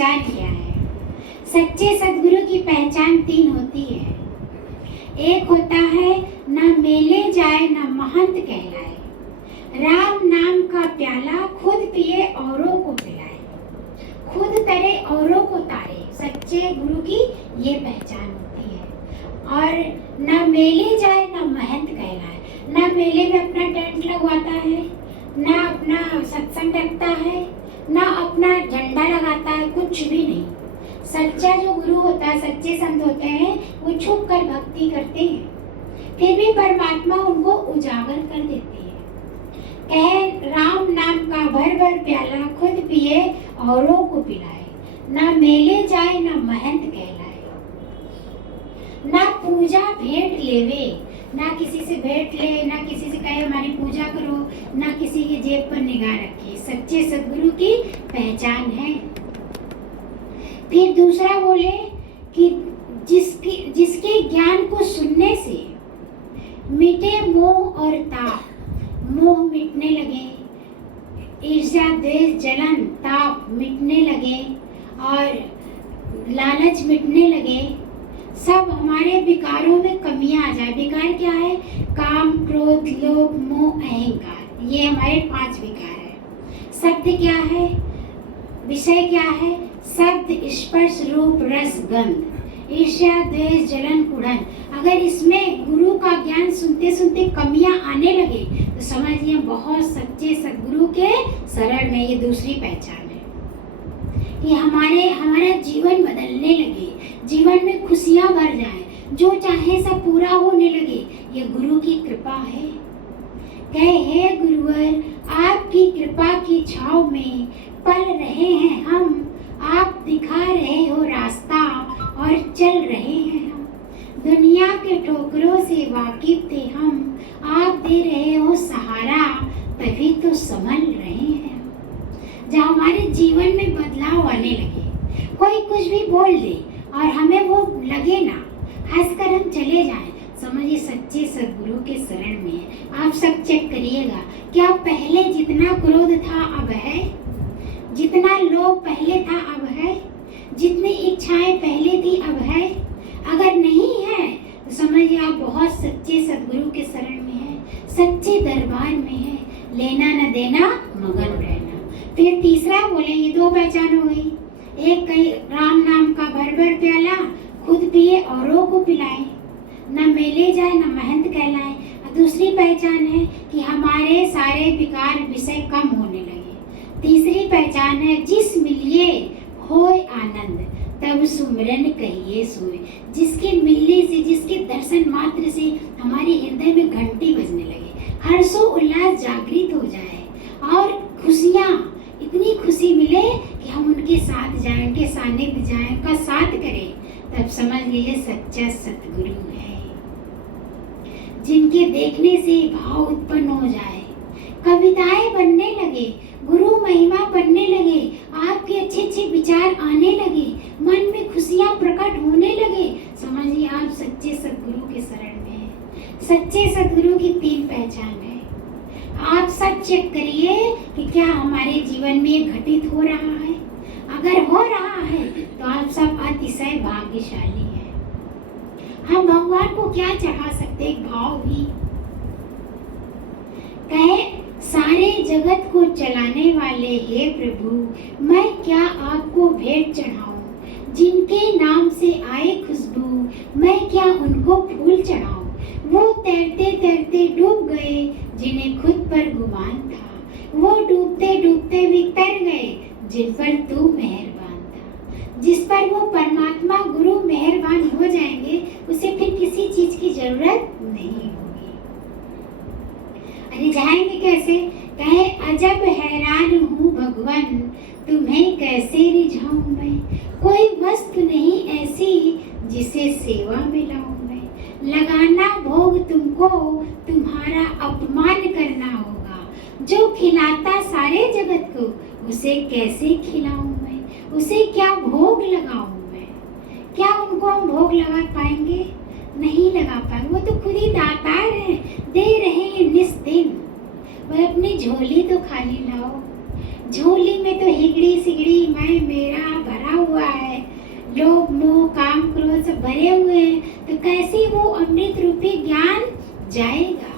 पहचान क्या है? सच्चे सद्गुरु की पहचान 3 होती है। एक होता है न मेले जाए न महंत कहलाए, राम नाम का प्याला खुद पिए औरों को पिलाए, खुद तरे औरों को तारे। सच्चे गुरु की ये पहचान होती है। और न मेले जाए न महंत कहलाए, न मेले में अपना टेंट लगवाता है, न अपना सत्संग रखता है, न अपना झंडा लगाता है, कुछ भी नहीं। सच्चा जो गुरु होता है, सच्चे संत होते हैं, वो छुप कर भक्ति करते हैं, फिर भी परमात्मा उनको उजागर कर देती है। कहे राम नाम का भर भर प्याला खुद पिए औरों को पिलाए, ना मेले जाए ना महंत कहलाए, ना पूजा भेंट लेवे, ना किसी से भेंट ले, ना किसी से कहे हमारी पूजा करो, ना किसी की जेब पर निगाह रखे। सच्चे सद्गुरु की पहचान है। फिर दूसरा बोले कि जिसके ज्ञान को सुनने से मिटे मोह और ताप, मोह मिटने लगे, ईर्ष्या द्वेष जलन ताप मिटने लगे और लालच मिटने लगे, सब हमारे विकारों में कमियां आ जाए। विकार क्या है? काम, क्रोध, लोभ, मोह, अहंकार, ये हमारे 5 विकार है। शब्द क्या है? विषय क्या है? शब्द, स्पर्श, रूप, रस, गंध, ईर्ष्या द्वेष जलन कुड़न। अगर इसमें गुरु का ज्ञान सुनते सुनते कमियां आने लगे तो समझिए बहुत सच्चे सद्गुरु के शरण में। ये दूसरी पहचान है कि हमारा जीवन बदलने लगे, जीवन में खुशियां भर जाए, जो चाहे सब पूरा होने लगे। ये गुरु की कृपा है। कहे हे गुरुवर, आपकी कृपा की छाव में पल रहे हैं हम, आप दिखा रहे हो रास्ता और चल रहे हैं हम, दुनिया के ठोकरों से वाकिफ थे हम, आप दे रहे हो सहारा तभी तो संभल रहे हैं हम। जब हमारे जीवन में बदलाव आने लगे, कोई कुछ भी बोल दे और हमें वो लगे ना, हंसकर हम चले जाएं, समझिए सच्चे सद्गुरु के शरण में है। आप सब चेक करिएगा, क्या पहले जितना क्रोध था अब है? जितना लोभ पहले था अब है? जितनी इच्छाएं पहले थी अब है? अगर नहीं है तो समझिए आप बहुत सच्चे सद्गुरु के शरण में है, सच्चे दरबार में है। लेना न देना मगन रहना। फिर तीसरा बोले, ये 2 पहचान हो गई। एक कहीं राम नाम का भर भर प्याला खुद पिए औरों को पिलाए, न मेले जाए न महंत कहलाए। दूसरी पहचान है कि हमारे सारे विकार विषय कम होने लगे। तीसरी पहचान है जिस मिलिए होय आनंद, तब सुमिरन कहिए सोए। जिसके मिलने से, जिसके दर्शन मात्र से हमारे हृदय में घंटी बजने लगे, हर्षो उल्लास जागृत हो जाए और खुशियाँ, इतनी खुशी मिले कि हम उनके साथ जाएं, उनके सानिध्य जाएं, उनका साथ करें, तब समझ लीजिए सच्चा सतगुरु है। जिनके देखने से भाव उत्पन्न हो जाए, कविताएं बनने लगे, गुरु महिमा बनने लगे, आपके अच्छे अच्छे विचार आने लगे, मन में खुशियां प्रकट होने लगे, समझिए आप सच्चे सद्गुरु के शरण में हैं। सच्चे सद्गुरु की 3 पहचान है। आप सब चेक करिए कि क्या हमारे जीवन में ये घटित हो रहा है। अगर हो रहा है तो आप सब अतिशय भाग्यशाली हैं। हम भगवान को क्या चढ़ा सकते? एक भाव ही। कहे सारे जगत को चलाने वाले हे प्रभु, मैं क्या आपको भेंट चढ़ाऊं? जिनके नाम से आए खुशबू, मैं क्या उनको फूल चढ़ाऊं? वो तैरते तैरते डूब गए जिन्हें खुद पर गुमान था, वो डूबते डूबते भी तर गए जिन पर तू मेहरबान था। जिस पर वो परमात्मा गुरु मेहरबान हो जाएंगे, उसे फिर किसी चीज की जरूरत नहीं होगी। रिझाएंगे कैसे? कहे अजब हैरान हूँ भगवान, तुम्हें कैसे रिझाऊं मैं? कोई वस्तु नहीं ऐसी जिसे सेवा में लाऊं मैं। लगाना भोग तुमको, तुम्हारा अपमान करना होगा। जो खिलाता सारे जगत को, उसे कैसे खिलाऊं मैं? उसे क्या भोग लगाऊं मैं? क्या उनको हम भोग लगा पाएंगे? नहीं लगा पाएंगे। वो तो खुद ही दातार है, दे रहे हैं निस्दिन। वह अपनी झोली तो खाली लाओ। झोली में तो हिगड़ी सिगड़ी मैं मेरा भरा भरे हुए हैं, तो कैसे वो अमृत रूपी ज्ञान जाएगा?